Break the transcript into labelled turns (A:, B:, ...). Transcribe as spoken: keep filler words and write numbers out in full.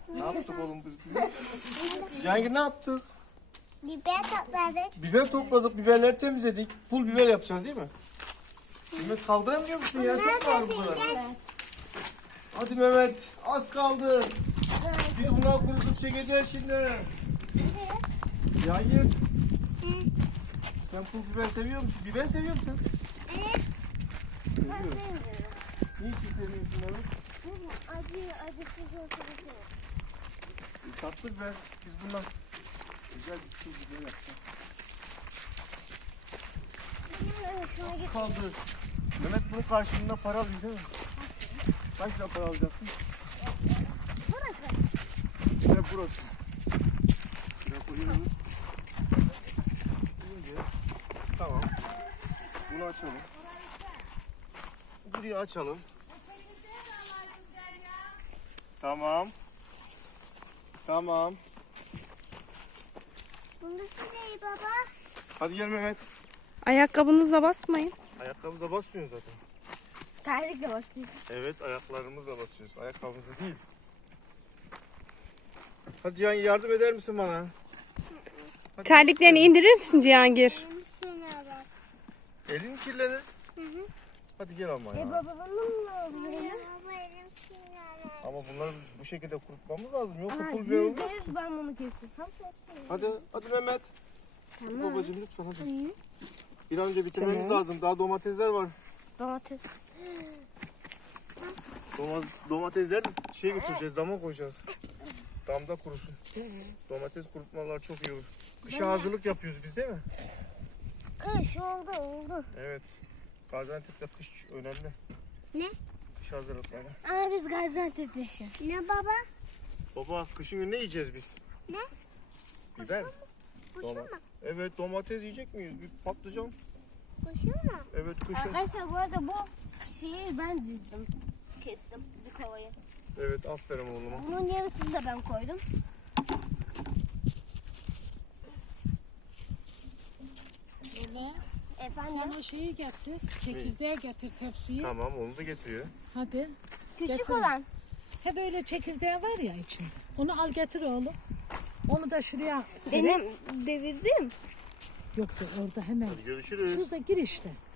A: Ne yaptık oğlum biz? Cihangir ne yaptık?
B: Biber topladık.
A: Biber topladık, biberleri temizledik. Pul biber yapacağız değil mi? Mehmet kaldıramıyor musun ya? Çok var bu kadar. Hadi Mehmet, az kaldı. Biz buna kurutup çekeceğiz şimdi. Cihangir, sen pul biber seviyor musun? Biber seviyor musun?
B: Evet.
A: Seviyorum. Niçin sevmiyorsun Mehmet?
B: Acı, acısız olsa güzel.
A: Tatlı biber. Biz bundan güzel bir pul biber yapacağız.
B: Şuna git.
A: Kaldı. Mehmet bunun karşılığında para alıyor değil mi? Kaç lira para alacaksın?
B: Burası.
A: İşte burası. Şuraya koyuyoruz. Şimdi, tamam. Bunu açalım. Burayı açalım. Tamam. Tamam.
B: Bunu ne baba?
A: Hadi gel Mehmet.
C: Ayakkabınızla basmayın.
A: Ayakkabımıza basmıyoruz zaten.
B: Terlikle basayım.
A: Evet, ayaklarımızla basıyoruz. Ayakkabımıza değil. Hadi Cihan yardım eder misin bana? Hadi.
C: Terliklerini indirir misin Cihangir?
B: Benim şuna bak.
A: Elin kirlenir.
B: Hı hı.
A: Hadi gel ama ya.
B: E baba bunun ne oluyor? Baba elim şuna.
A: Ama bunları bu şekilde kurutmamız lazım. Yoksa
B: Ha,
A: pul biber olmaz.
B: yüzde yüz ben bunu kesin. Nasıl yapsın?
A: Hadi, hadi Mehmet.
B: Tamam.
A: Babacığım lütfen hadi.
B: Hı.
A: Bir an önce bitirmemiz
C: Tamam.
A: lazım. Daha domatesler var.
B: Domates.
A: Domates, domatesler şey götüreceğiz, dama koyacağız. Damda kurusun. Domates kurutmalar çok iyi olur. Kışa hazırlık yapıyoruz biz değil mi?
B: Kış oldu oldu.
A: Evet. Gaziantep'te kış önemli.
B: Ne?
A: Kış hazırlıkları.
B: Ama biz Gaziantep'te yaşıyoruz. Ne baba?
A: Baba kışın günü ne yiyeceğiz biz?
B: Ne?
A: Biber.
B: Kuşu
A: Doma-
B: mu?
A: Evet, domates yiyecek miyiz? Bir patlıcan.
B: Kuşu mu?
A: Evet, kışın.
B: Arkadaşlar bu arada bu şeyi ben dizdim. Kestim bir kovayı.
A: Evet, aferin oğluma.
B: Bunun yarısını da ben koydum.
D: Öyle.
B: Efendim?
D: Sen o şeyi getir, çekirdeği getir tepsiyi.
A: Tamam, onu da getiriyor.
D: Hadi.
B: Küçük
D: getir.
B: olan.
D: He böyle çekirdeği var ya içinde. Onu al getir oğlum. Onu da şuraya sür.
B: Benim devirdim.
D: Yok yok orada hemen.
A: Hadi görüşürüz.
D: Şurada gir işte.